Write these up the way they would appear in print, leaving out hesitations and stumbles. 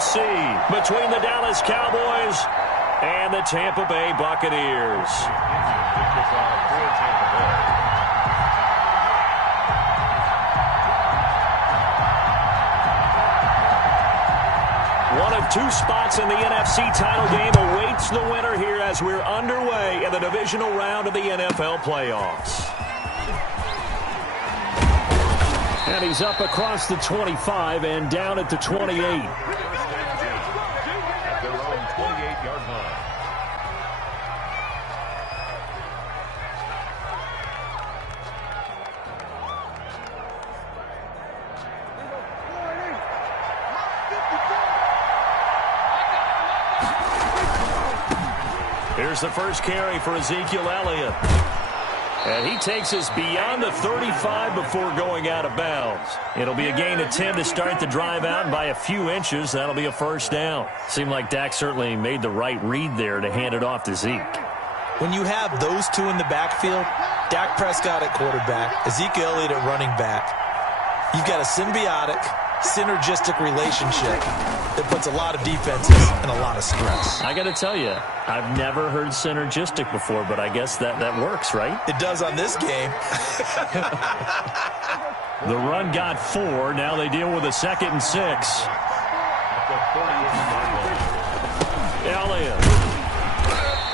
AFC between the Dallas Cowboys and the Tampa Bay Buccaneers. One of two spots in the NFC title game awaits the winner here as we're underway in the divisional round of the NFL playoffs. And he's up across the 25 and down at the 28. At their own 28-yard line. Here's the first carry for Ezekiel Elliott. And he takes us beyond the 35 before going out of bounds. It'll be a gain of 10 to start the drive out, and by a few inches, that'll be a first down. Seemed like Dak certainly made the right read there to hand it off to Zeke. When you have those two in the backfield, Dak Prescott at quarterback, Ezekiel Elliott at running back, you've got a synergistic relationship that puts a lot of defenses in a lot of stress. I got to tell you, I've never heard synergistic before, but I guess that works, right? It does on this game. The run got 4. Now they deal with a 2nd and 6. Elliott.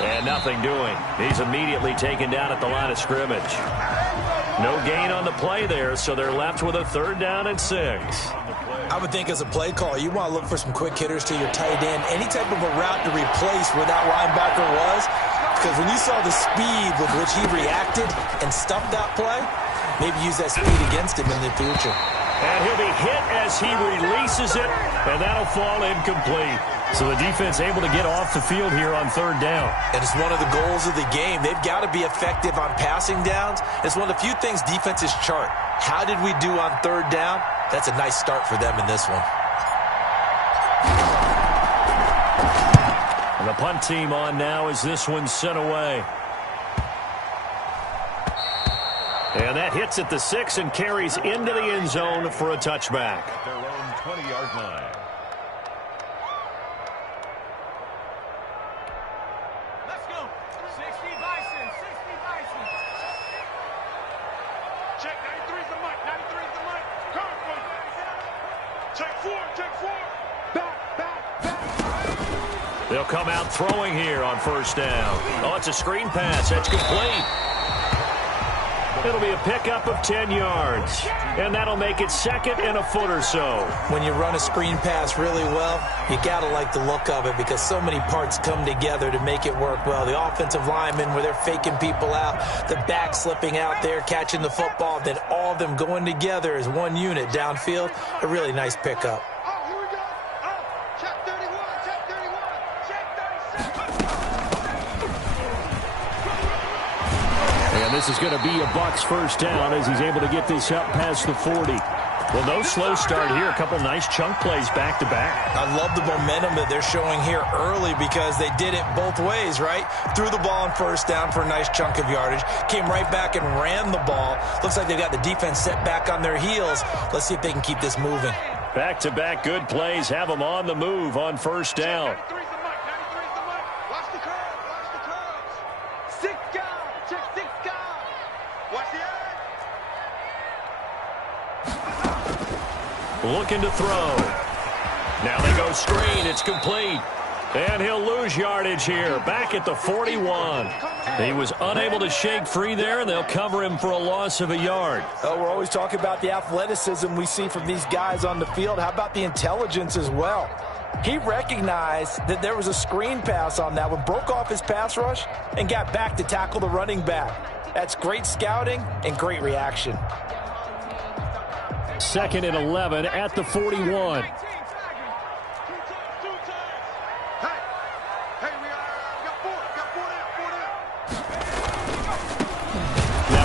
And nothing doing. He's immediately taken down at the line of scrimmage. No gain on the play there, so they're left with a 3rd down and 6. I would think as a play call, you want to look for some quick hitters to your tight end. Any type of a route to replace where that linebacker was. Because when you saw the speed with which he reacted and stuffed that play, maybe use that speed against him in the future. And he'll be hit as he releases it, and that'll fall incomplete. So the defense able to get off the field here on 3rd down. And it's one of the goals of the game. They've got to be effective on passing downs. It's one of the few things defenses chart. How did we do on 3rd down? That's a nice start for them in this one. And the punt team on now as this one's sent away. And that hits at the 6 and carries into the end zone for a touchback. At their own 20-yard line. Let's go. 60 Bison. 60 Bison. Check 93's the mic. 93's the mic. Come on. Check 4. Check 4. Back. They'll come out throwing here on 1st down. Oh, it's a screen pass. That's complete. It'll be a pickup of 10 yards. And that'll make it 2nd and a foot or so. When you run a screen pass really well, you got to like the look of it because so many parts come together to make it work well. The offensive linemen where they're faking people out, the back slipping out there, catching the football, then all of them going together as one unit downfield. A really nice pickup. And this is going to be a Bucs 1st down as he's able to get this up past the 40. Well, no slow start here. A couple nice chunk plays back-to-back. I love the momentum that they're showing here early because they did it both ways, right? Threw the ball on 1st down for a nice chunk of yardage. Came right back and ran the ball. Looks like they've got the defense set back on their heels. Let's see if they can keep this moving. Back-to-back good plays have them on the move on 1st down. Looking to throw. Now they go screen. It's complete. And he'll lose yardage here. Back at the 41. He was unable to shake free there, and they'll cover him for a loss of a yard. Oh, we're always talking about the athleticism we see from these guys on the field. How about the intelligence as well? He recognized that there was a screen pass on that one, broke off his pass rush, and got back to tackle the running back. That's great scouting and great reaction. 2nd and 11 at the 41. Now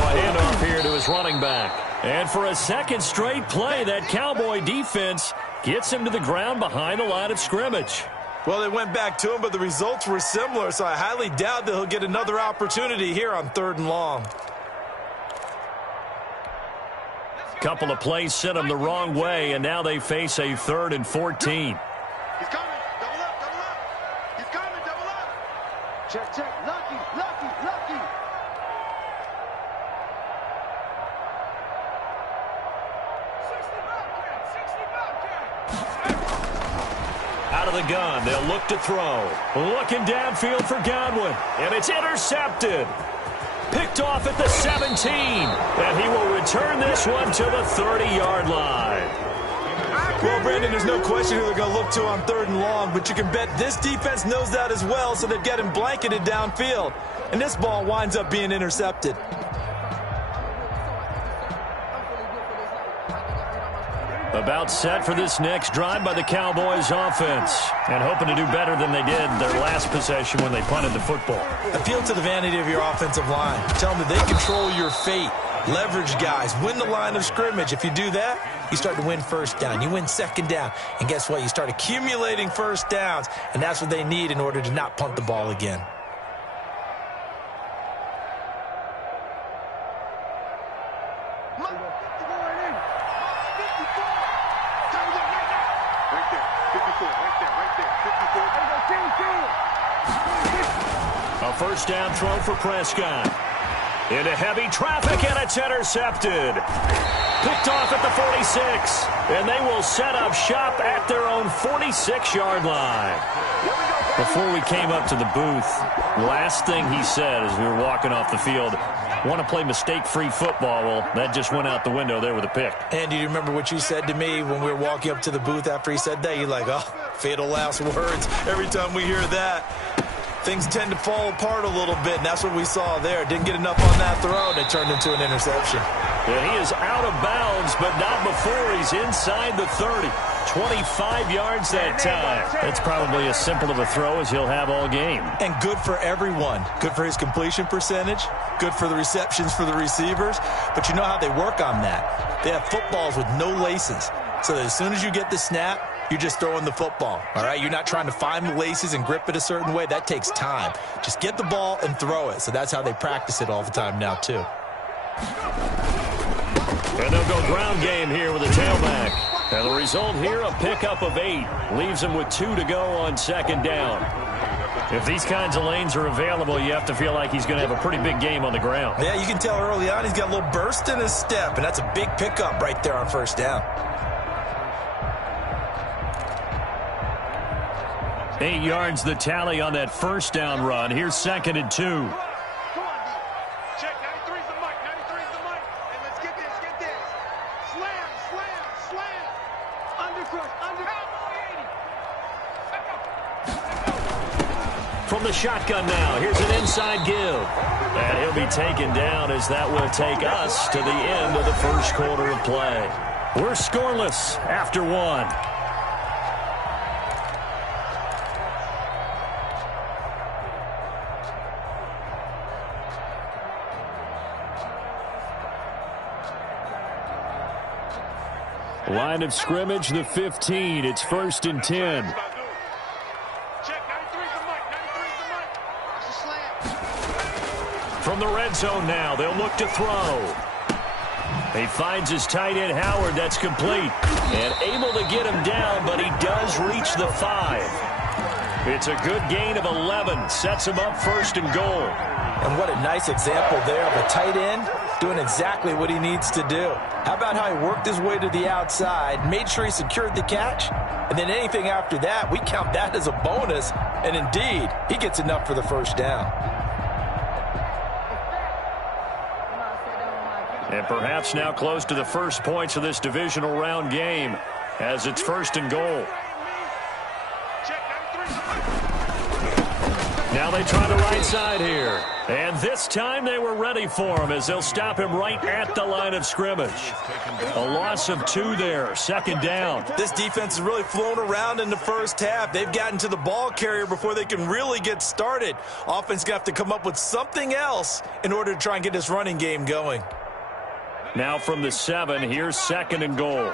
a handoff here to his running back. And for a 2nd straight play, that Cowboy defense gets him to the ground behind the line of scrimmage. Well, they went back to him, but the results were similar, so I highly doubt that he'll get another opportunity here on 3rd and long. Couple of plays sent them the wrong way, and now they face a 3rd and 14. He's coming. Double up, double up. He's coming, double up. Check, check. Lucky, lucky, lucky. Out of the gun, they'll look to throw. Looking downfield for Godwin, and it's intercepted. Picked off at the 17, and he will return this one to the 30-yard line. Well, Brandon, there's no question who they're going to look to on 3rd and long, but you can bet this defense knows that as well, so they've got him blanketed downfield. And this ball winds up being intercepted. About set for this next drive by the Cowboys offense, and hoping to do better than they did their last possession when they punted the football. Appeal to the vanity of your offensive line. Tell them that they control your fate. Leverage guys. Win the line of scrimmage. If you do that, you start to win 1st down. You win 2nd down. And guess what? You start accumulating 1st downs, and that's what they need in order to not punt the ball again. A 1st down throw for Prescott. Into heavy traffic, and it's intercepted. Picked off at the 46, and they will set up shop at their own 46-yard line. Before we came up to the booth, last thing he said as we were walking off the field, want to play mistake-free football. Well, that just went out the window there with a pick. And do you remember what you said to me when we were walking up to the booth after he said that? You're like, oh, fatal last words. Every time we hear that, things tend to fall apart a little bit, and that's what we saw there. Didn't get enough on that throw, and it turned into an interception. And he is out of bounds, but not before he's inside the 30. 25 yards that time. That's probably as simple of a throw as he'll have all game. And good for everyone. Good for his completion percentage. Good for the receptions for the receivers. But you know how they work on that. They have footballs with no laces. So that as soon as you get the snap, you're just throwing the football, all right? You're not trying to find the laces and grip it a certain way. That takes time. Just get the ball and throw it. So that's how they practice it all the time now, too. And they'll go ground game here with a tailback. And the result here, a pickup of 8. Leaves him with 2 to go on 2nd down. If these kinds of lanes are available, you have to feel like he's going to have a pretty big game on the ground. Yeah, you can tell early on he's got a little burst in his step, and that's a big pickup right there on 1st down. 8 yards the tally on that 1st down run. Here's 2nd and 2. Come on, D. Check, 93's the mic, 93's the mic. And let's get this, get this. Slam, slam, slam. Undercrush, under. From the shotgun now, here's an inside give. And he'll be taken down as that will take us to the end of the 1st quarter of play. We're scoreless after 1. Line of scrimmage, the 15. It's 1st and 10. Check, 93's the mic, 93's the mic. It's a slam. From the red zone now, they'll look to throw. He finds his tight end, Howard. That's complete. And able to get him down, but he does reach the 5. It's a good gain of 11. Sets him up 1st and goal. And what a nice example there of a tight end doing exactly what he needs to do. How about how he worked his way to the outside, made sure he secured the catch, and then anything after that, we count that as a bonus. And indeed, he gets enough for the 1st down. And perhaps now close to the first points of this divisional round game as it's 1st and goal. Now they try the right side here. And this time they were ready for him as they'll stop him right at the line of scrimmage. A loss of 2 there, 2nd down. This defense has really flown around in the 1st half. They've gotten to the ball carrier before they can really get started. Offense going to have to come up with something else in order to try and get this running game going. Now from the 7, here's 2nd and goal.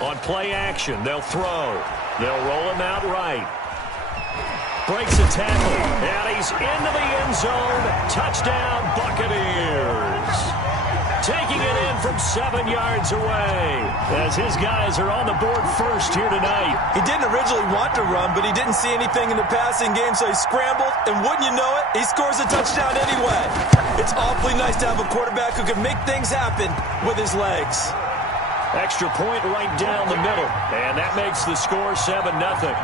On play action, they'll throw. They'll roll him out right. Breaks a tackle, and he's into the end zone. Touchdown, Buccaneers. taking it in from 7 yards away as his guys are on the board first here tonight. He didn't originally want to run, but he didn't see anything in the passing game, so he scrambled, and wouldn't you know it, he scores a touchdown anyway. It's awfully nice to have a quarterback who can make things happen with his legs. Extra point right down the middle, and that makes the score 7-0.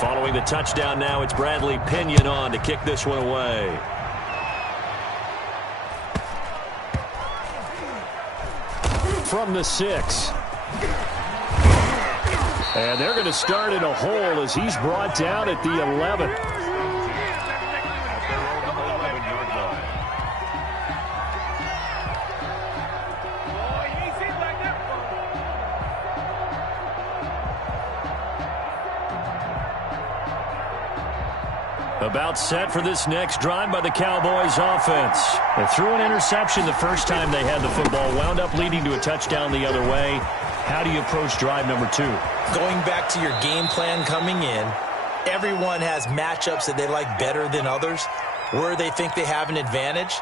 Following the touchdown now, it's Bradley Pinion on to kick this one away. From the 6. And they're going to start in a hole as he's brought down at the 11. About set for this next drive by the Cowboys offense. They threw an interception the first time they had the football, wound up leading to a touchdown the other way. How do you approach drive number 2? Going back to your game plan coming in, everyone has matchups that they like better than others. Where they think they have an advantage,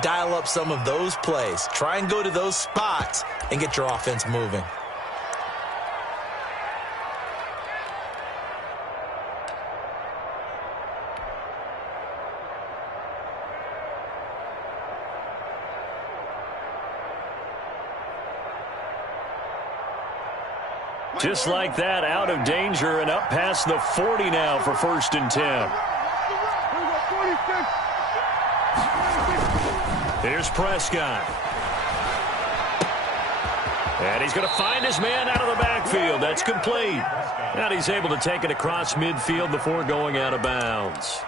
dial up some of those plays. Try and go to those spots and get your offense moving. Just like that, out of danger and up past the 40 now for 1st and 10. Here's Prescott. And he's going to find his man out of the backfield. That's complete. Now he's able to take it across midfield before going out of bounds.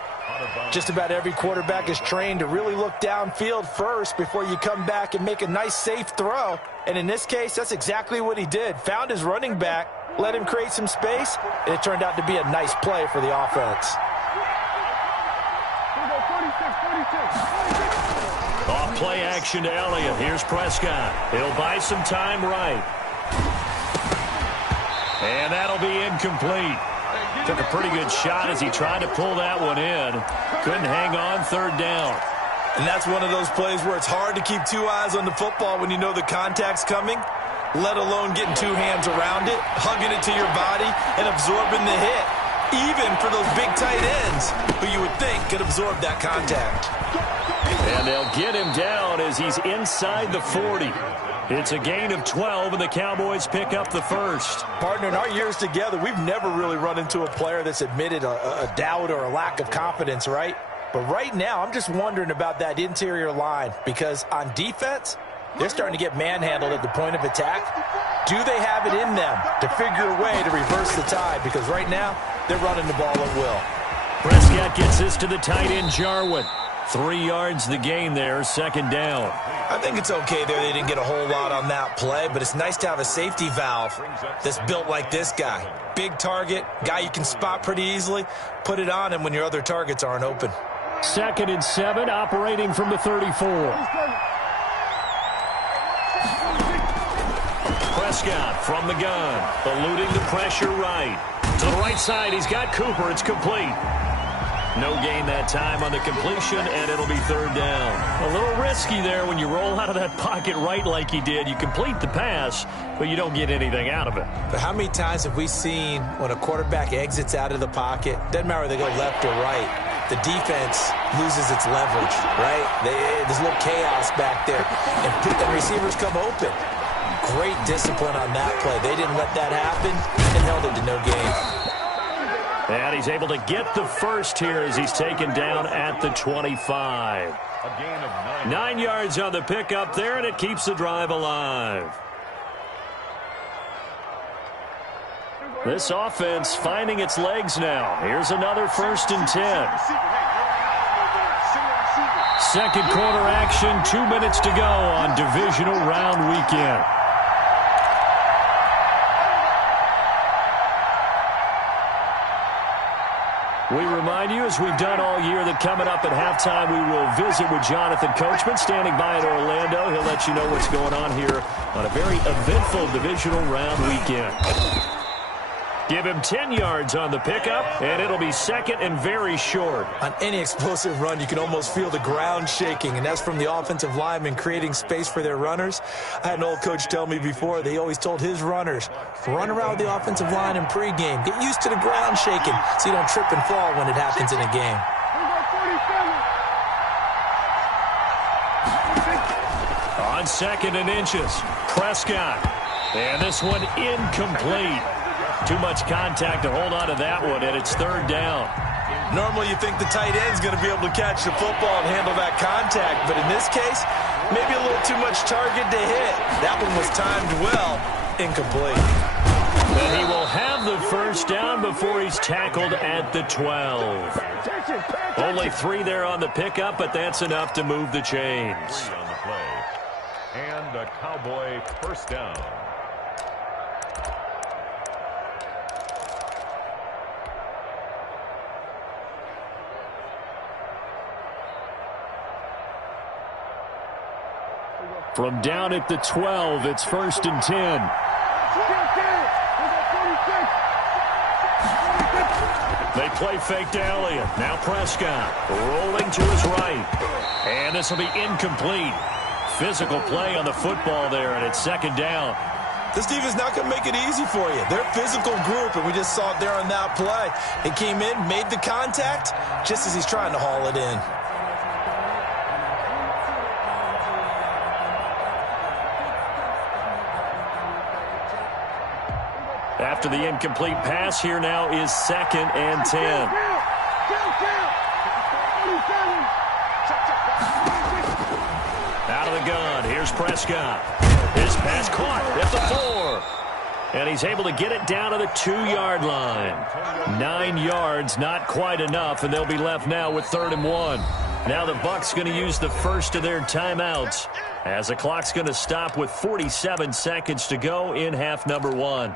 Just about every quarterback is trained to really look downfield first before you come back and make a nice, safe throw. And in this case, that's exactly what he did. Found his running back, let him create some space, and it turned out to be a nice play for the offense. Off play action to Elliott. Here's Prescott. He'll buy some time right. And that'll be incomplete. Took a pretty good shot as he tried to pull that one in. Couldn't hang on, 3rd down. And that's one of those plays where it's hard to keep 2 eyes on the football when you know the contact's coming, let alone getting 2 hands around it, hugging it to your body, and absorbing the hit, even for those big tight ends who you would think could absorb that contact. And they'll get him down as he's inside the 40. It's a gain of 12, and the Cowboys pick up the 1st. Partner, in our years together, we've never really run into a player that's admitted a doubt or a lack of confidence, right? But right now, I'm just wondering about that interior line because on defense, they're starting to get manhandled at the point of attack. Do they have it in them to figure a way to reverse the tide? Because right now, they're running the ball at will. Prescott gets this to the tight end, Jarwin. 3 yards the gain there, 2nd down. I think it's okay there. They didn't get a whole lot on that play, but it's nice to have a safety valve that's built like this guy. Big target, guy you can spot pretty easily. Put it on him when your other targets aren't open. 2nd and 7, operating from the 34. Prescott from the gun, eluding the pressure right. To the right side, he's got Cooper. It's complete. No gain that time on the completion, and it'll be 3rd down. A little risky there when you roll out of that pocket right like he did. You complete the pass, but you don't get anything out of it. But how many times have we seen when a quarterback exits out of the pocket, doesn't matter whether they go left or right, the defense loses its leverage, right? There's a little chaos back there, and receivers come open. Great discipline on that play. They didn't let that happen and held it to no gain. And he's able to get the 1st here as he's taken down at the 25. A gain of 9. 9 yards on the pickup there, and it keeps the drive alive. This offense finding its legs now. Here's another 1st and 10. 2nd quarter action, 2 minutes to go on divisional round weekend. We remind remind you, as we've done all year, that coming up at halftime, we will visit with Jonathan Coachman, standing by in Orlando. He'll let you know what's going on here on a very eventful divisional round weekend. Give him 10 yards on the pickup, and it'll be second and very short. On any explosive run, you can almost feel the ground shaking, and that's from the offensive linemen creating space for their runners. I had an old coach tell me before, they always told his runners, run around the offensive line in pregame. Get used to the ground shaking so you don't trip and fall when it happens in a game. On second and inches, Prescott. And this one incomplete. Too much contact to hold on to that one, and it's third down. Normally you think the tight end's going to be able to catch the football and handle that contact, but in this case, maybe a little too much target to hit. That one was timed well, incomplete. And he will have the first down before he's tackled at the 12. Only 3 there on the pickup, but that's enough to move the chains. On the play. And a Cowboy first down. From down at the 12, it's first and 10. They play fake to Elliott. Now Prescott rolling to his right. And this will be incomplete. Physical play on the football there, and it's second down. This defense not going to make it easy for you. They're a physical group, and we just saw it there on that play. He came in, made the contact, just as he's trying to haul it in. After the incomplete pass, here now is second and 10. Out of the gun, here's Prescott. His pass caught at the 4. And he's able to get it down to the 2-yard line. 9 yards, not quite enough, and they'll be left now with 3rd and 1. Now the Bucs going to use the first of their timeouts, as the clock's going to stop with 47 seconds to go in half number 1.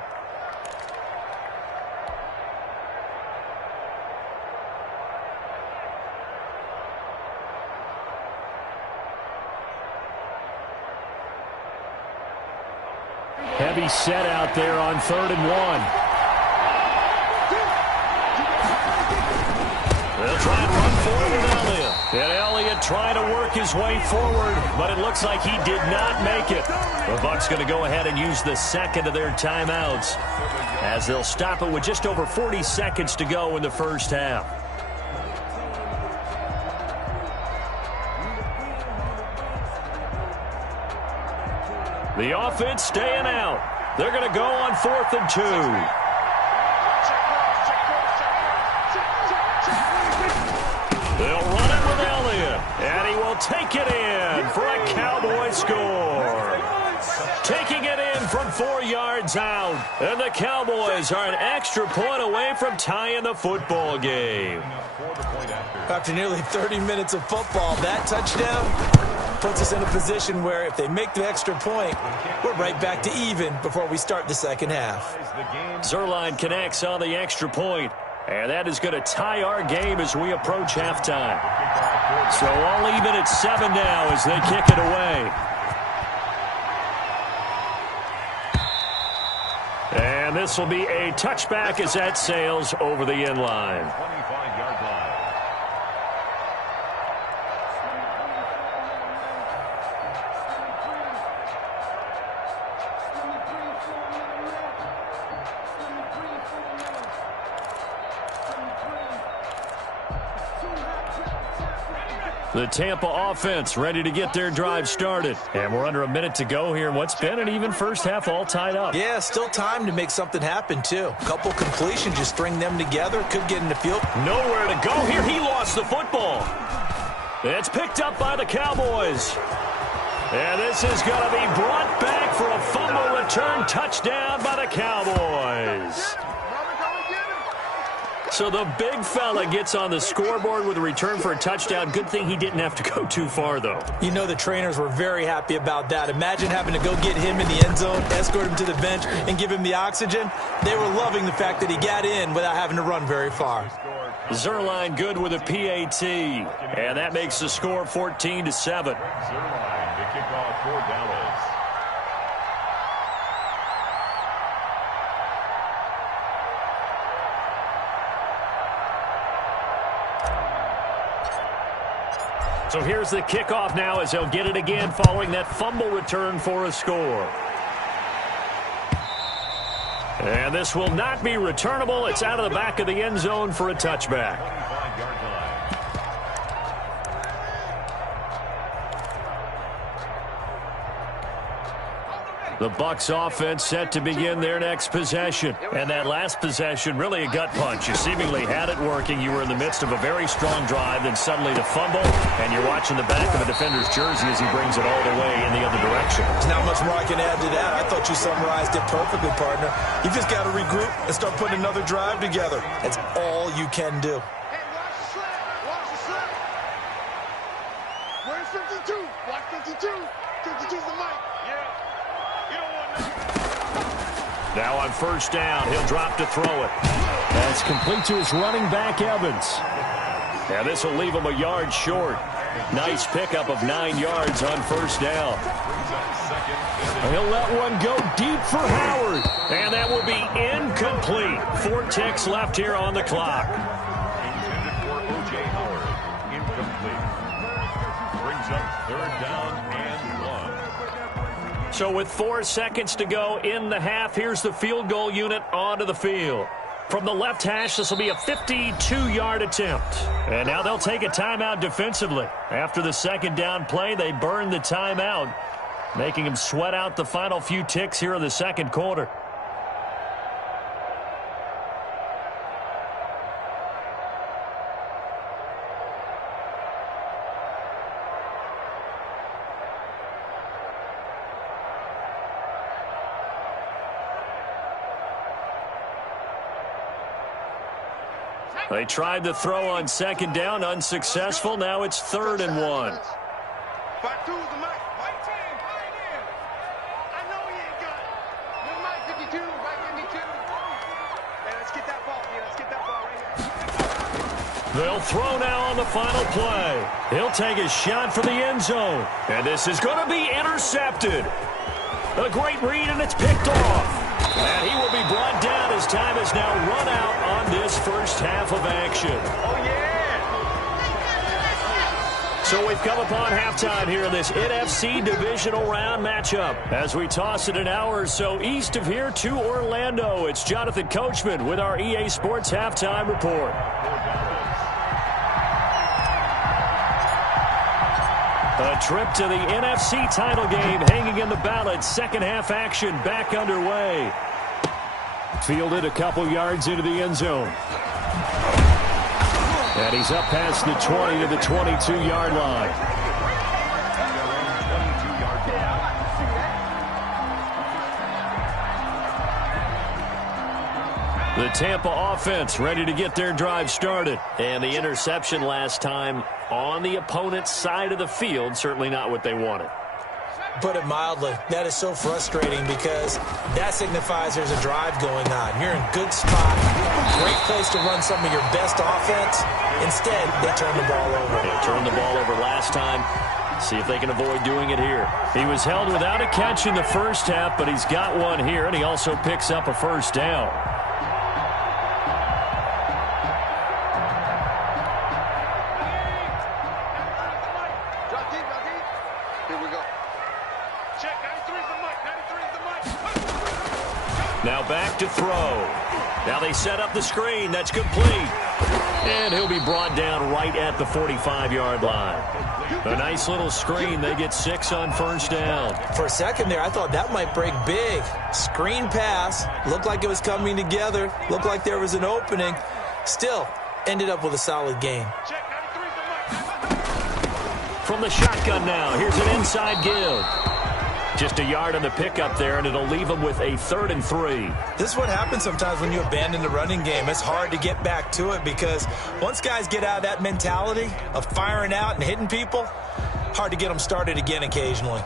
Heavy set out there on 3rd and 1. They'll try and run forward with Elliott. And Elliott trying to work his way forward, but it looks like he did not make it. The Bucs going to go ahead and use the second of their timeouts, as they'll stop it with just over 40 seconds to go in the first half. The offense staying out. They're going to go on 4th and 2. They'll run it with Elliott, and he will take it in for a Cowboy score. Taking it in from 4 yards out, and the Cowboys are an extra point away from tying the football game. After nearly 30 minutes of football, that touchdown puts us in a position where if they make the extra point, we're right back to even before we start the second half. Zuerlein connects on the extra point, and that is going to tie our game as we approach halftime. So all even at 7 now as they kick it away. And this will be a touchback as that sails over the end line. 25-yard line. The Tampa offense ready to get their drive started. And we're under a minute to go here in what's been an even first half, all tied up. Yeah, still time to make something happen, too. A couple completions, just string them together. Could get in the field. Nowhere to go here. He lost the football. It's picked up by the Cowboys. And this is going to be brought back for a fumble return touchdown by the Cowboys. So the big fella gets on the scoreboard with a return for a touchdown. Good thing he didn't have to go too far, though. You know the trainers were very happy about that. Imagine having to go get him in the end zone, escort him to the bench, and give him the oxygen. They were loving the fact that he got in without having to run very far. Zuerlein good with a PAT. And that makes the score 14-7. Zuerlein to kick off for Dallas. So here's the kickoff now as they'll get it again following that fumble return for a score. And this will not be returnable. It's out of the back of the end zone for a touchback. 25-yard line. The Bucs offense set to begin their next possession. And that last possession, really a gut punch. You seemingly had it working. You were in the midst of a very strong drive, then suddenly the fumble, and you're watching the back of a defender's jersey as he brings it all the way in the other direction. There's not much more I can add to that. I thought you summarized it perfectly, partner. You just got to regroup and start putting another drive together. That's all you can do. Hey, watch the slap. Watch the slap. Where's 52? Watch 52. 52's the mic. Yeah. You don't want nothing. Now on first down, he'll drop to throw it. That's complete to his running back, Evans. Now this will leave him a yard short. Nice pickup of 9 yards on first down. He'll let one go deep for Howard. And that will be incomplete. 4 ticks left here on the clock. Intended for O.J. Howard. Incomplete. Brings up third down and 1. So with 4 seconds to go in the half, here's the field goal unit onto the field. From the left hash, this will be a 52-yard attempt. And now they'll take a timeout defensively. After the second down play, they burn the timeout, making them sweat out the final few ticks here in the second quarter. They tried to throw on second down, unsuccessful. Now it's 3rd and 1. 5-2 is the mic. White team, right in. I know he ain't got it. The mic 52, mic 52. Hey, let's get that ball. Yeah, let's get that ball right here. They'll throw now on the final play. He'll take a shot for the end zone. And this is going to be intercepted. A great read, and it's picked off. And he will be brought down as time has now run out on this first half of action. Oh, yeah. So we've come upon halftime here in this NFC divisional round matchup. As we toss it an hour or so east of here to Orlando, it's Jonathan Coachman with our EA Sports Halftime Report. A trip to the NFC title game hanging in the balance. Second half action back underway. Fielded a couple yards into the end zone. And he's up past the 20 to the 22-yard line. The Tampa offense ready to get their drive started. And the interception last time on the opponent's side of the field, certainly not what they wanted. Put it mildly, that is so frustrating because that signifies there's a drive going on. You're in good spot, great place to run some of your best offense. Instead, they turn the ball over. They turned the ball over last time. See if they can avoid doing it here. He was held without a catch in the first half, but he's got one here, and he also picks up a first down. Now back to throw. Now they set up the screen. That's complete. And he'll be brought down right at the 45-yard line. A nice little screen. They get 6 on first down. For a second there, I thought that might break big. Screen pass. Looked like it was coming together. Looked like there was an opening. Still, ended up with a solid game. From the shotgun now, here's an inside give. Just a yard on the pickup there, and it'll leave them with a 3rd and 3. This is what happens sometimes when you abandon the running game. It's hard to get back to it because once guys get out of that mentality of firing out and hitting people, hard to get them started again occasionally.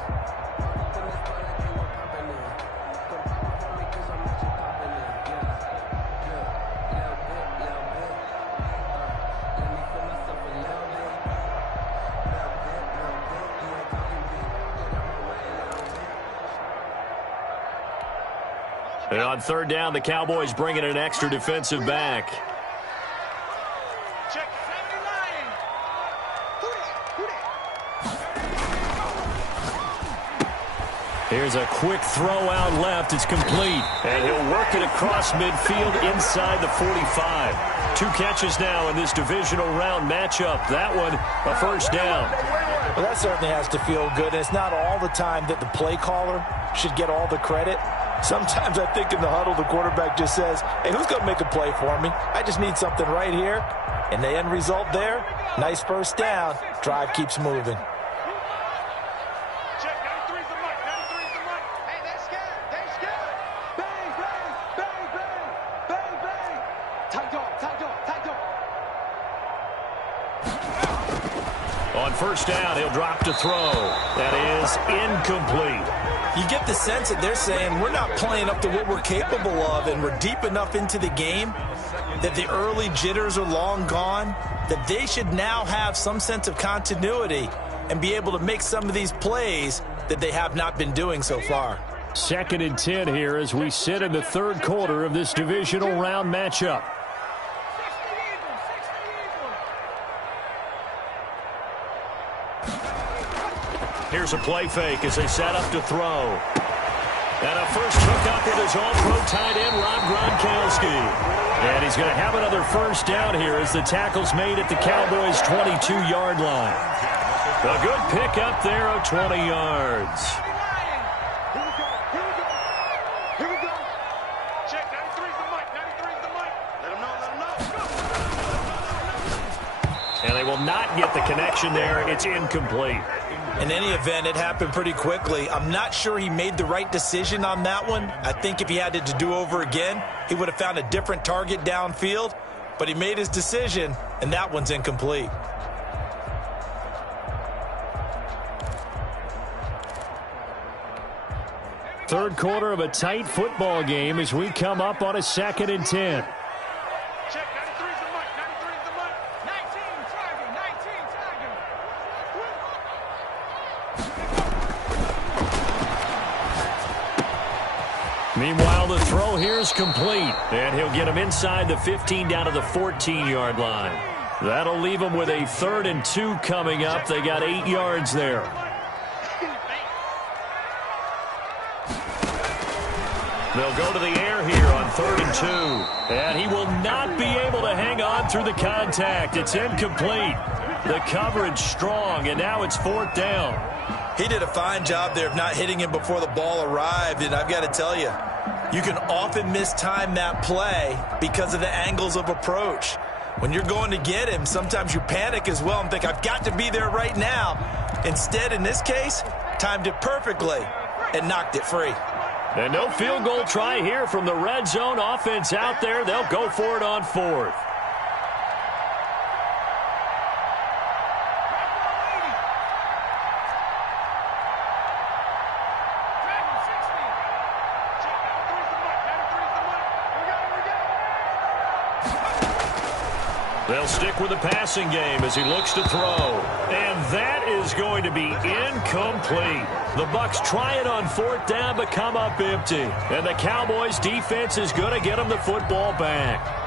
And on third down, the Cowboys bring in an extra defensive back. Check 79. Who that? Here's a quick throw out left. It's complete. And he'll work it across midfield inside the 45. 2 catches now in this divisional round matchup. That one, a first down. Well, that certainly has to feel good. And it's not all the time that the play caller should get all the credit. Sometimes I think in the huddle, the quarterback just says, hey, who's going to make a play for me? I just need something right here. And the end result there, nice first down. Drive keeps moving. Check 93's the mic. 93's the mic. Hey, they're scared. They're scared. Bang, bang, bang, bang, bang, bang. Tight dog, tight dog, tight dog. On first down, he'll drop to throw. That is incomplete. You get the sense that they're saying we're not playing up to what we're capable of, and we're deep enough into the game that the early jitters are long gone, that they should now have some sense of continuity and be able to make some of these plays that they have not been doing so far. 2nd and 10 here as we sit in the third quarter of this divisional round matchup. Here's a play fake as they set up to throw. And a first hookup with his all-pro tight end, Rob Gronkowski. And he's going to have another first down here as the tackle's made at the Cowboys' 22-yard line. A good pickup there of 20 yards. Here we go. Here we go. Here we go. Check 93's the mic. 93's the mic. Let them know. Let them know. And they will not get the connection there. It's incomplete. In any event, it happened pretty quickly. I'm not sure he made the right decision on that one. I think if he had it to do over again, he would have found a different target downfield. But he made his decision, and that one's incomplete. Third quarter of a tight football game as we come up on a 2nd and 10. Check 93's the mic. 93's the mic. 19 tagging. 19 tagging. Meanwhile, the throw here is complete, and he'll get him inside the 15 down to the 14-yard line. That'll leave him with a 3rd and 2 coming up. They got 8 yards there. They'll go to the air here on 3rd and 2. And he will not be able to hang on through the contact. It's incomplete. The coverage strong, and now it's 4th down. He did a fine job there of not hitting him before the ball arrived, and I've got to tell you, you can often mistime that play because of the angles of approach. When you're going to get him, sometimes you panic as well and think, I've got to be there right now. Instead, in this case, timed it perfectly and knocked it free. And no field goal try here from the red zone offense out there. They'll go for it on 4th. They'll stick with the passing game as he looks to throw. And that is going to be incomplete. The Bucs try it on 4th down but come up empty. And the Cowboys defense is going to get them the football back.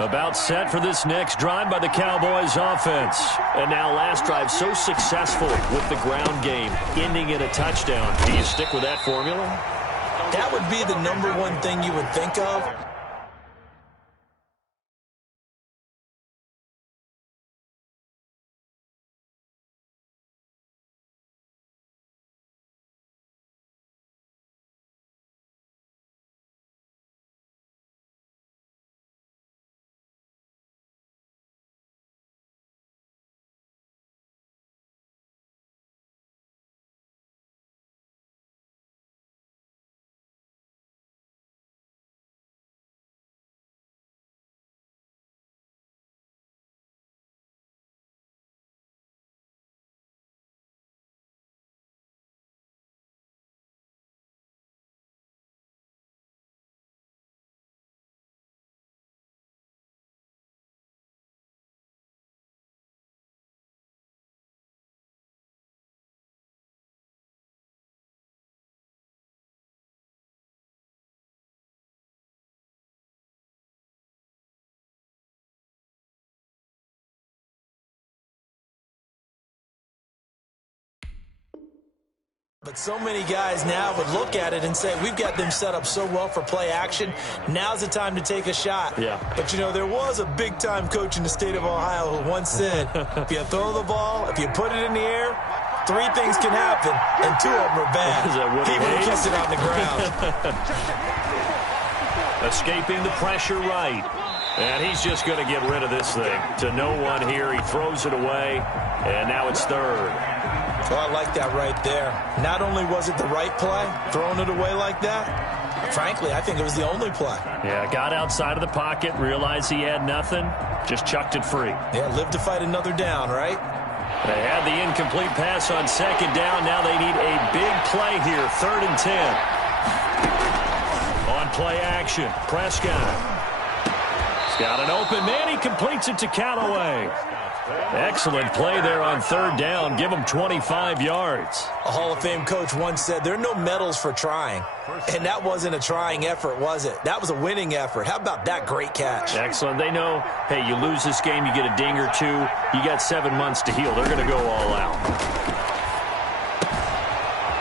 About set for this next drive by the Cowboys offense. And now last drive so successful with the ground game, ending in a touchdown. Do you stick with that formula? That would be the #1 thing you would think of. But so many guys now would look at it and say, we've got them set up so well for play action. Now's the time to take a shot. Yeah. But, you know, there was a big-time coach in the state of Ohio who once said, if you throw the ball, if you put it in the air, 3 things can happen, and 2 of them are bad. Is that Woody He would Hayes? kiss it on the ground. Escaping the pressure right. And he's just going to get rid of this thing. To no one here. He throws it away, and now it's 3rd. Oh, I like that right there. Not only was it the right play, throwing it away like that, frankly, I think it was the only play. Yeah, got outside of the pocket, realized he had nothing, just chucked it free. Yeah, live to fight another down, right? They had the incomplete pass on 2nd down. Now they need a big play here, 3rd and 10. On play action, Prescott. He's got an open man. He completes it to Callaway. Excellent play there on 3rd down. Give him 25 yards. A Hall of Fame coach once said, there are no medals for trying. And that wasn't a trying effort, was it? That was a winning effort. How about that great catch? Excellent. They know, hey, you lose this game, you get a ding or 2. You got 7 months to heal. They're going to go all out.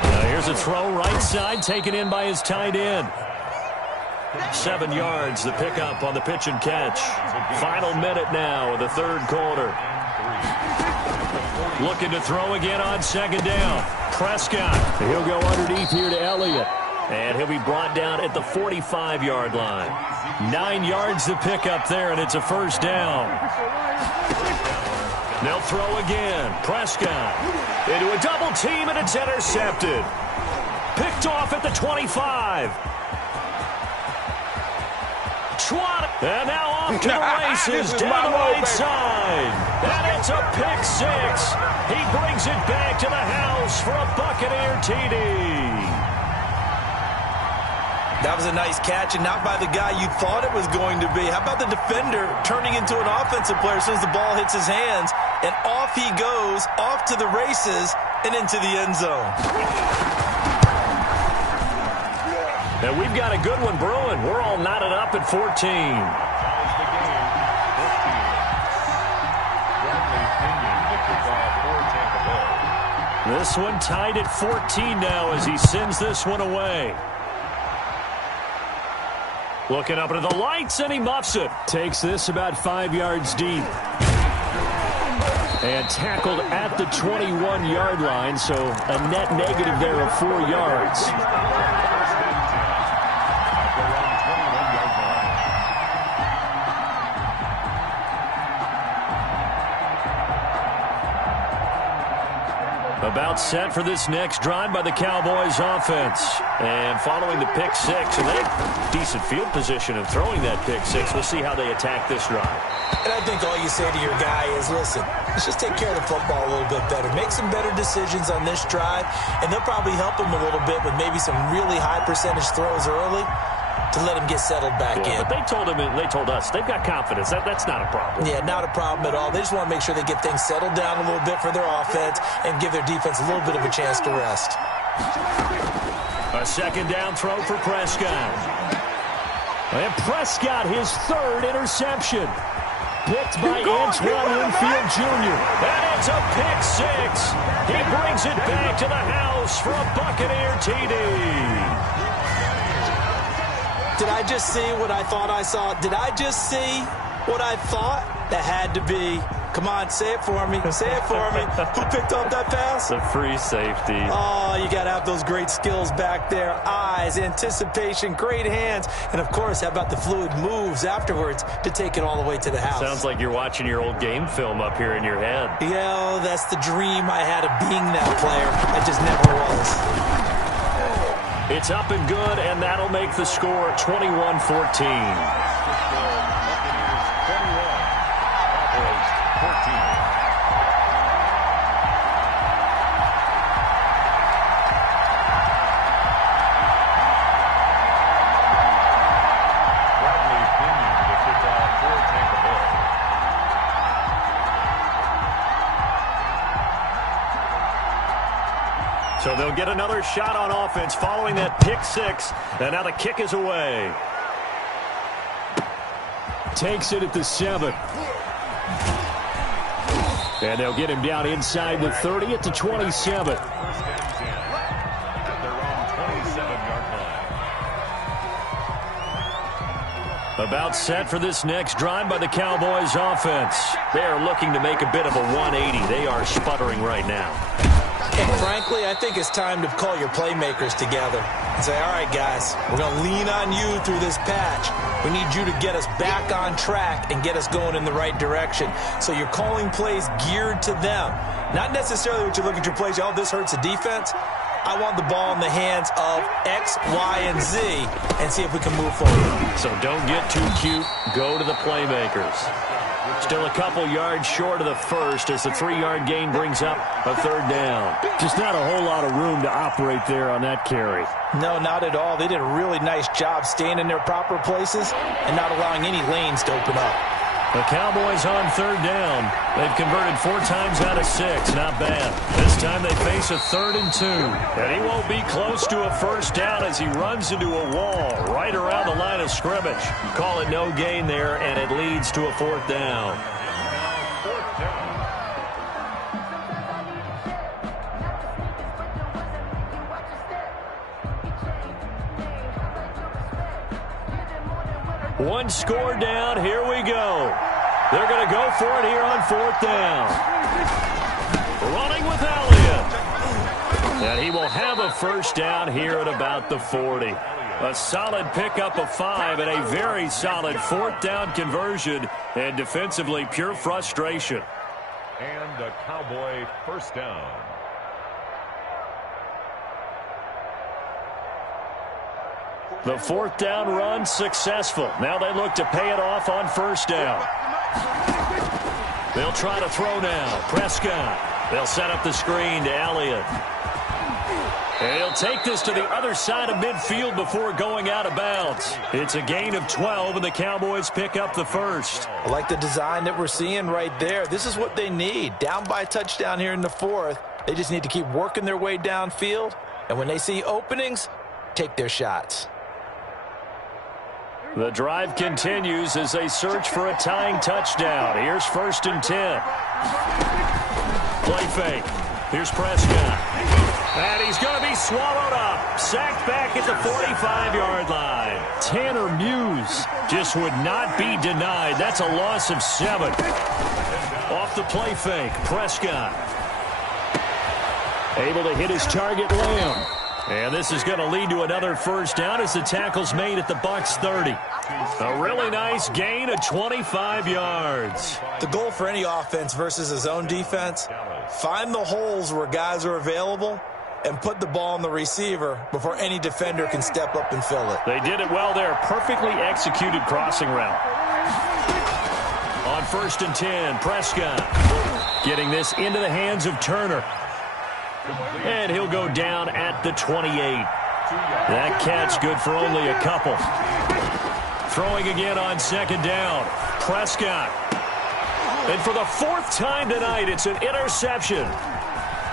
Now here's a throw right side, taken in by his tight end. 7 yards, the pickup on the pitch and catch. Final minute now of the 3rd quarter. Looking to throw again on 2nd down. Prescott. He'll go underneath here to Elliott. And he'll be brought down at the 45-yard line. 9 yards to pick up there, and it's a 1st down. They'll throw again. Prescott into a double team, and it's intercepted. Picked off at the 25. And now off to the races down the right side. And it's a pick 6. He brings it back to the house for a Buccaneer TD. That was a nice catch, and not by the guy you thought it was going to be. How about the defender turning into an offensive player as soon as the ball hits his hands, and off he goes, off to the races, and into the end zone. And we've got a good one brewing. We're all knotted up at 14. This one tied at 14 now as he sends this one away. Looking up into the lights, and he muffs it. Takes this about 5 yards deep. And tackled at the 21-yard line, so a net negative there of 4 yards. About set for this next drive by the Cowboys offense. And following the pick 6, and they have decent field position of throwing that pick 6. We'll see how they attack this drive. And I think all you say to your guy is, listen, let's just take care of the football a little bit better. Make some better decisions on this drive, and they'll probably help him a little bit with maybe some really high percentage throws early to let him get settled back in. But they told him, and they told us, they've got confidence. That's not a problem. Yeah, not a problem at all. They just want to make sure they get things settled down a little bit for their offense and give their defense a little bit of a chance to rest. A 2nd down throw for Prescott. And Prescott, his 3rd interception. Picked by Antoine Winfield Jr. And it's a pick 6. He brings it back to the house for a Buccaneer TD. Did I just see what I thought I saw? Did I just see what I thought? That had to be. Come on, say it for me. Say it for me. Who picked up that pass? The free safety. Oh, you got to have those great skills back there. Eyes, anticipation, great hands. And, of course, how about the fluid moves afterwards to take it all the way to the house? Sounds like you're watching your old game film up here in your head. Yeah, that's the dream I had of being that player. I just never was. It's up and good, and that'll make the score 21-14. So they'll get another shot on offense following that pick 6. And now the kick is away. Takes it at the 7. And they'll get him down inside the 30 at the 27. About set for this next drive by the Cowboys offense. They are looking to make a bit of a 180. They are sputtering right now. And frankly, I think it's time to call your playmakers together and say, all right, guys, we're going to lean on you through this patch. We need you to get us back on track and get us going in the right direction. So you're calling plays geared to them. Not necessarily what you look at your plays, oh, this hurts the defense. I want the ball in the hands of X, Y, and Z and see if we can move forward. So don't get too cute. Go to the playmakers. Still a couple yards short of the first as the 3-yard gain brings up a third down. Just not a whole lot of room to operate there on that carry. No, not at all. They did a really nice job staying in their proper places and not allowing any lanes to open up. The Cowboys on third down. They've converted 4 times out of 6. Not bad. This time they face a 3rd and 2. And he won't be close to a first down as he runs into a wall right around the line of scrimmage. Call it no gain there, and it leads to a 4th down. One score down. Here we go. They're going to go for it here on 4th down. Running with Elliott. And he will have a first down here at about the 40. A solid pickup of 5 and a very solid 4th down conversion. And defensively, pure frustration. And a Cowboy first down. The 4th down run successful. Now they look to pay it off on first down. They'll try to throw now. Prescott. They'll set up the screen to Elliott. And he'll take this to the other side of midfield before going out of bounds. It's a gain of 12, and the Cowboys pick up the first. I like the design that we're seeing right there. This is what they need. Down by a touchdown here in the 4th. They just need to keep working their way downfield. And when they see openings, take their shots. The drive continues as they search for a tying touchdown. Here's 1st and 10. Play fake. Here's Prescott. And he's going to be swallowed up. Sacked back at the 45-yard line. Tanner Muse just would not be denied. That's a loss of 7. Off the play fake, Prescott. Able to hit his target, Lamb. And this is going to lead to another first down as the tackle's made at the Bucs 30. A really nice gain of 25 yards. The goal for any offense versus his own defense, find the holes where guys are available and put the ball on the receiver before any defender can step up and fill it. They did it well there. Perfectly executed crossing route. On 1st and 10, Prescott getting this into the hands of Turner. And he'll go down at the 28. That catch good for only a couple. Throwing again on 2nd down. Prescott. And for the 4th time tonight, it's an interception.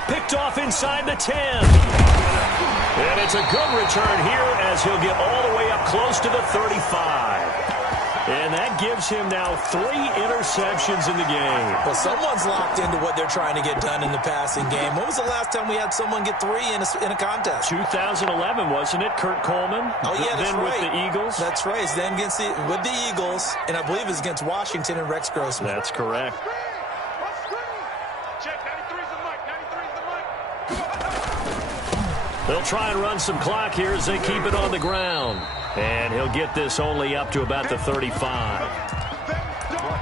Picked off inside the 10. And it's a good return here as he'll get all the way up close to the 35. And that gives him now 3 interceptions in the game. Well, someone's locked into what they're trying to get done in the passing game. When was the last time we had someone get 3 in a contest? 2011, wasn't it? Kurt Coleman? Oh, yeah, that's then right. With the Eagles? That's right. It's then with the Eagles, and I believe it's against Washington and Rex Grossman. That's correct. Check, 93's the mic, 93's the mic. They'll try and run some clock here as they keep it on the ground. And he'll get this only up to about the 35.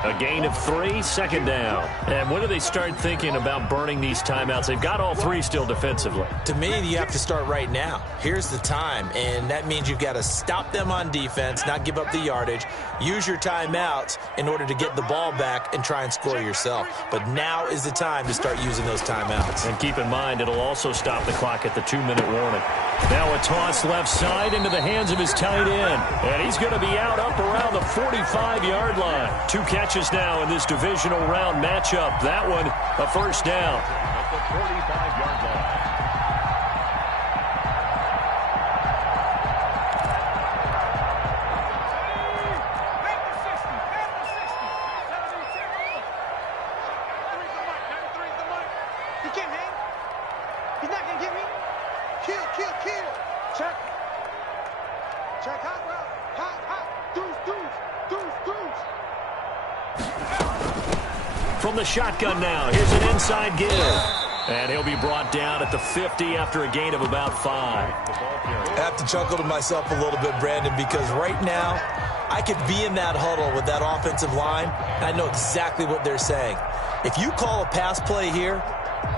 A gain of 3, 2nd down. And when do they start thinking about burning these timeouts? They've got all 3 still defensively. To me, you have to start right now. Here's the time, and that means you've got to stop them on defense, not give up the yardage, use your timeouts in order to get the ball back and try and score yourself. But now is the time to start using those timeouts. And keep in mind, it'll also stop the clock at the 2-minute warning. Now a toss left side into the hands of his tight end. And he's going to be out up around the 45-yard line. 2 catches now in this divisional round matchup. That one, a first down. At the 45-yard line. He can't hang. He's not going to get me. Kill. Check. Check, hot route. Hot. Deuce. From the shotgun now, here's an inside give. And he'll be brought down at the 50 after a gain of about 5. I have to chuckle to myself a little bit, Brandon, because right now I could be in that huddle with that offensive line, and I know exactly what they're saying. If you call a pass play here,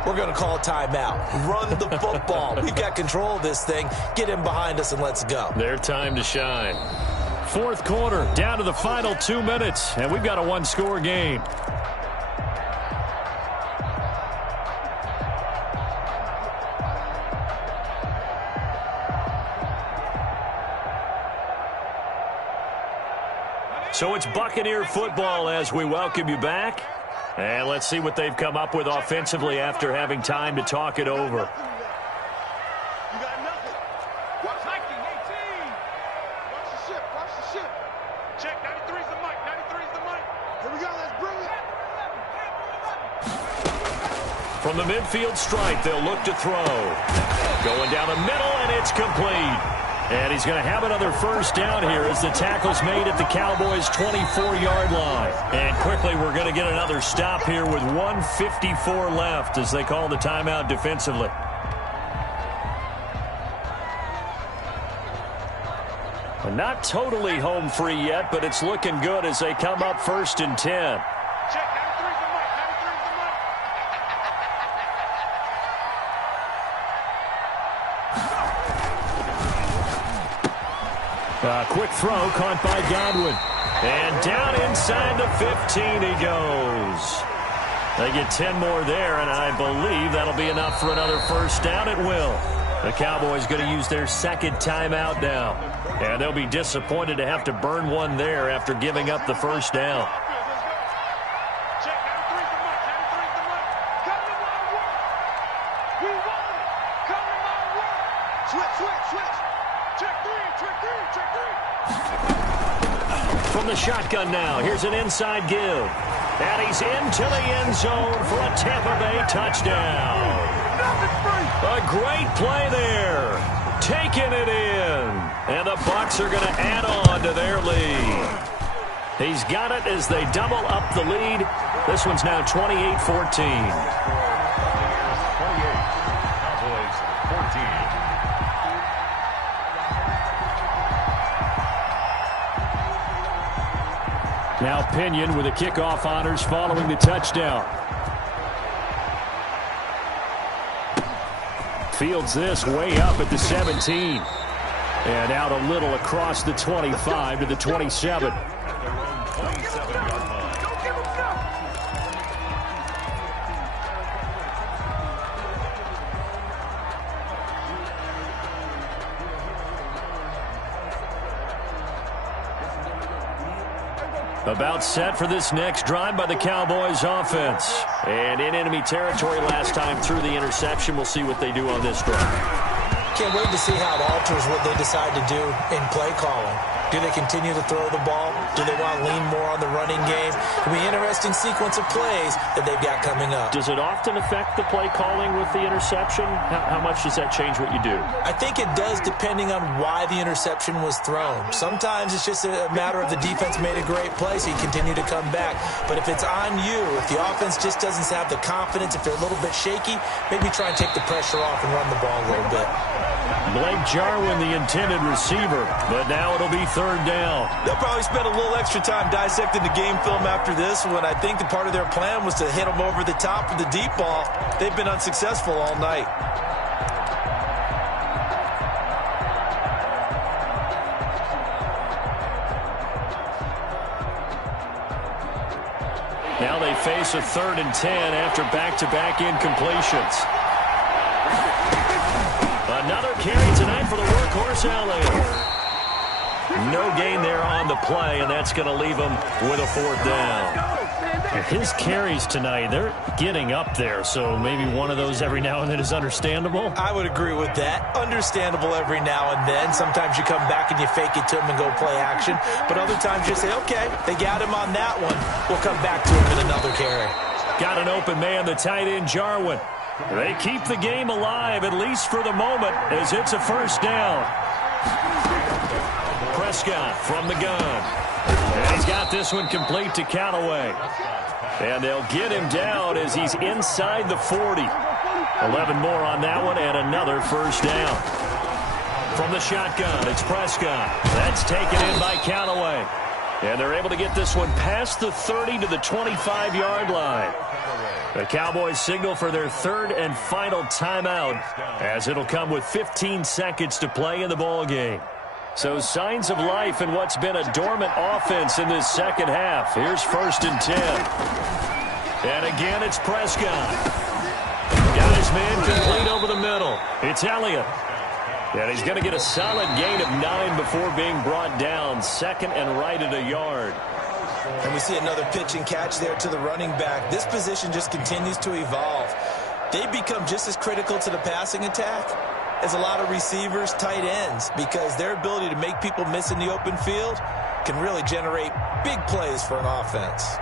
we're going to call a timeout. Run the football. We've got control of this thing. Get in behind us and let's go. Their time to shine. Fourth quarter, down to the final 2 minutes, and we've got a one-score game. So it's Buccaneer football as we welcome you back. And let's see what they've come up with offensively after having time to talk it over. You got nothing. Watch hiking, 18. Watch the ship, watch the ship. Check, 93's the mic, 93's the mic. Here we go, let's bring it. From the midfield stripe, they'll look to throw. Going down the middle, and it's complete. And he's going to have another first down here as the tackle's made at the Cowboys' 24-yard line. And quickly, we're going to get another stop here with 1:54 left as they call the timeout defensively. Not totally home free yet, but it's looking good as they come up 1st and 10. Check, 93's the mic, 93's the mic. Quick throw caught by Godwin. And down inside the 15 he goes. They get 10 more there, and I believe that'll be enough for another first down. It will. The Cowboys going to use their second timeout now. And they'll be disappointed to have to burn one there after giving up the first down. Check, 93's the mic, 93's the mic. Come to my work. We won it. Come to my work. Switch, switch, switch. Check 3, check 3, check 3. From the shotgun now, here's an inside give. And he's into the end zone for a Tampa Bay touchdown. A great play there. Taking it in. And the Bucs are going to add on to their lead. He's got it as they double up the lead. This one's now 28-14. 28. Cowboys 14. Now Pinion with the kickoff honors following the touchdown. Fields this way up at the 17. And out a little across the 25 to the 27. At their own 27-yard line. About set for this next drive by the Cowboys offense. And in enemy territory last time through the interception. We'll see what they do on this drive. Can't wait to see how it alters what they decide to do in play calling. Do they continue to throw the ball? Do they want to lean more on the running game? It'll be an interesting sequence of plays that they've got coming up. Does it often affect the play calling with the interception? How much does that change what you do? I think it does depending on why the interception was thrown. Sometimes it's just a matter of the defense made a great play, so you continue to come back. But if it's on you, if the offense just doesn't have the confidence, if they're a little bit shaky, maybe try and take the pressure off and run the ball a little bit. Blake Jarwin, the intended receiver, but now it'll be third down. They'll probably spend a little extra time dissecting the game film after this when I think the part of their plan was to hit them over the top with the deep ball. They've been unsuccessful all night. Now they face a 3rd and 10 after back-to-back incompletions. Another carry tonight for the workhorse, Elliott. No gain there on the play, and that's going to leave him with a 4th down. His carries tonight, they're getting up there, so maybe one of those every now and then is understandable. I would agree with that. Understandable every now and then. Sometimes you come back and you fake it to him and go play action. But other times you say, okay, they got him on that one. We'll come back to him in another carry. Got an open man, the tight end, Jarwin. They keep the game alive, at least for the moment, as it's a first down. Prescott from the gun. And he's got this one complete to Callaway. And they'll get him down as he's inside the 40. 11 more on that one and another first down. From the shotgun, it's Prescott. That's taken in by Callaway. And they're able to get this one past the 30 to the 25-yard line. The Cowboys signal for their third and final timeout as it'll come with 15 seconds to play in the ball game. So signs of life in what's been a dormant offense in this second half. Here's 1st and 10. And again, it's Prescott. Got his man complete over the middle. It's Elliott. And he's going to get a solid gain of 9 before being brought down. 2nd and right at a yard. And we see another pitch and catch there to the running back. This position just continues to evolve. They become just as critical to the passing attack as a lot of receivers, tight ends, because their ability to make people miss in the open field can really generate big plays for an offense.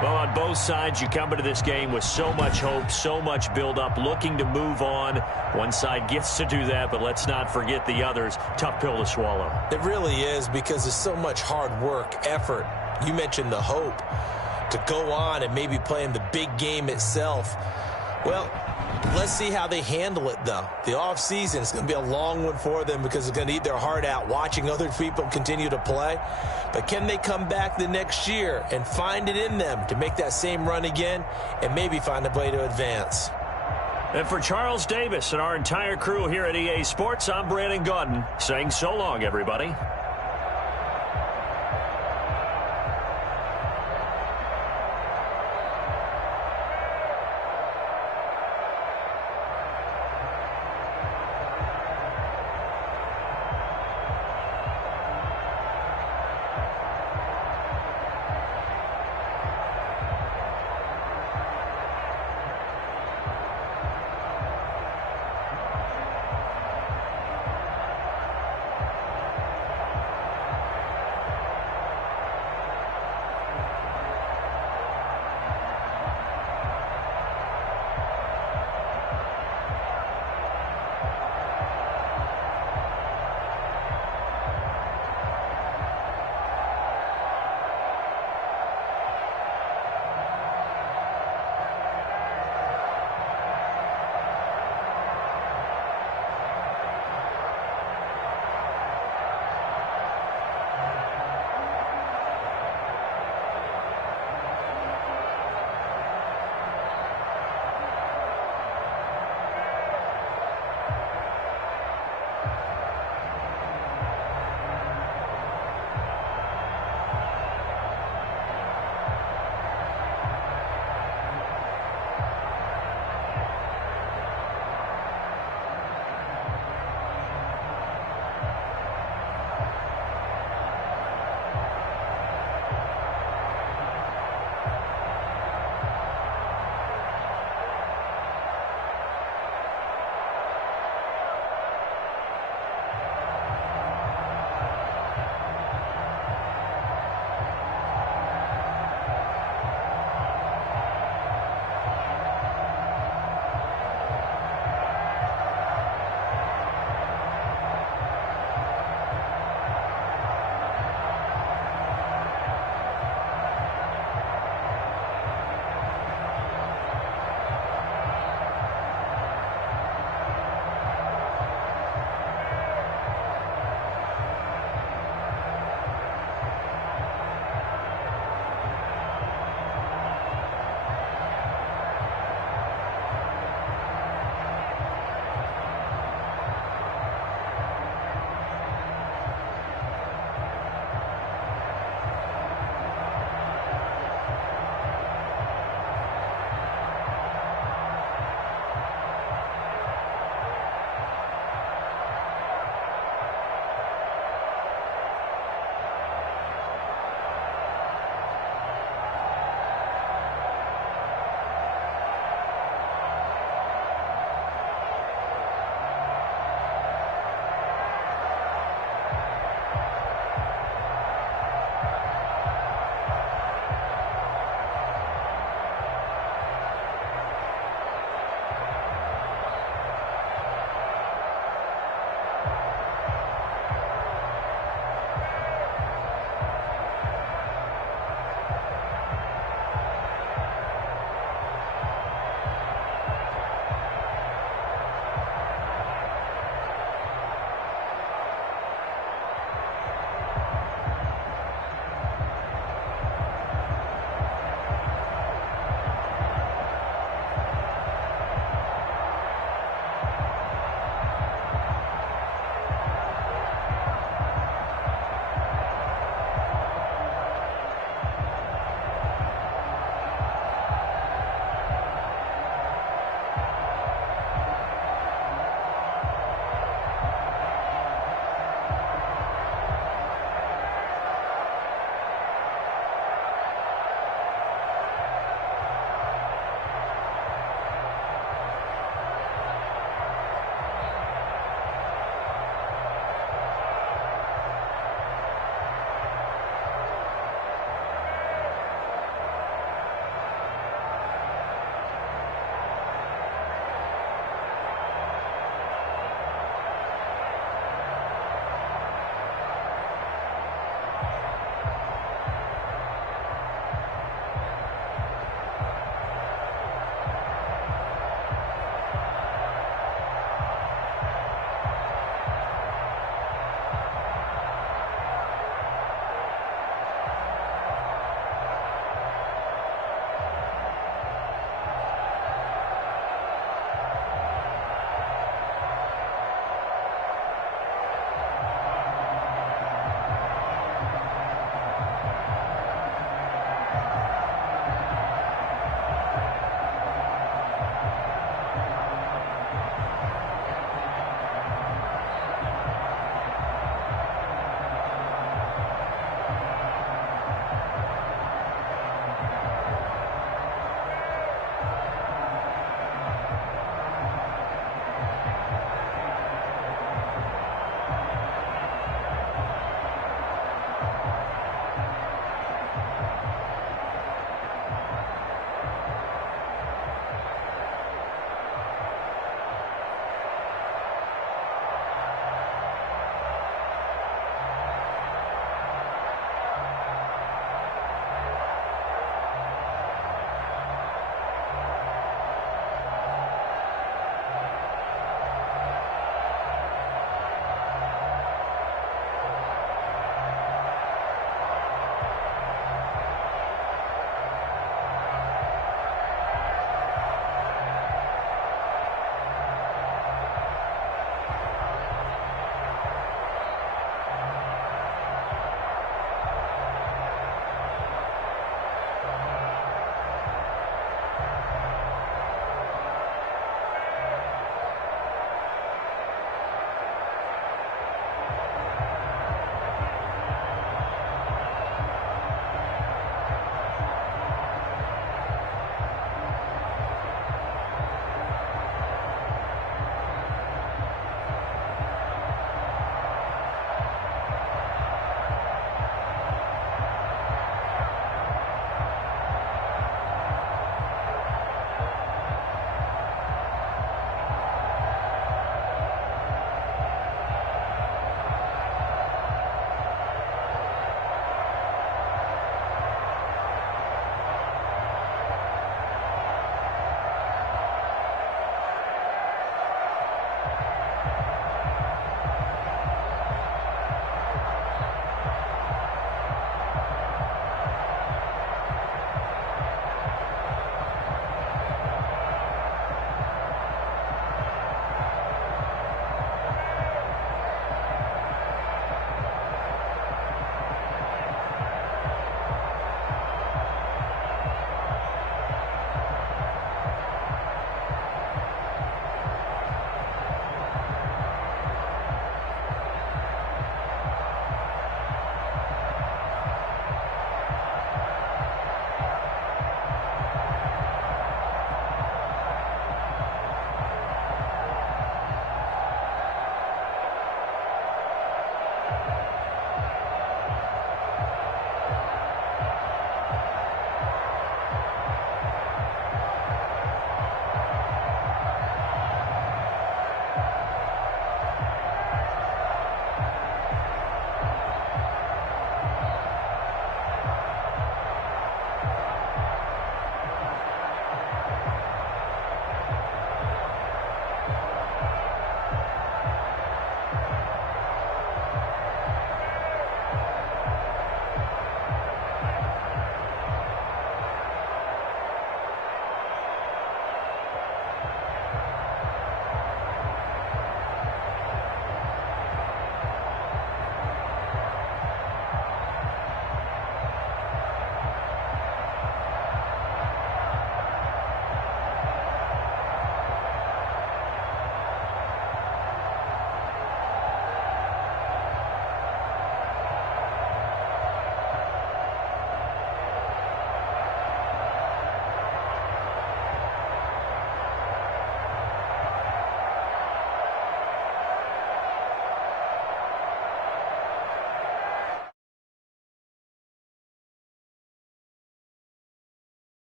Well, on both sides, you come into this game with so much hope, so much build-up, looking to move on. One side gets to do that, but let's not forget the others. Tough pill to swallow. It really is, because there's so much hard work, effort. You mentioned the hope to go on and maybe play in the big game itself. Well, let's see how they handle it, though. The offseason is going to be a long one for them because they're going to eat their heart out watching other people continue to play. But can they come back the next year and find it in them to make that same run again and maybe find a way to advance? And for Charles Davis and our entire crew here at EA Sports, I'm Brandon Gaudin saying so long, everybody.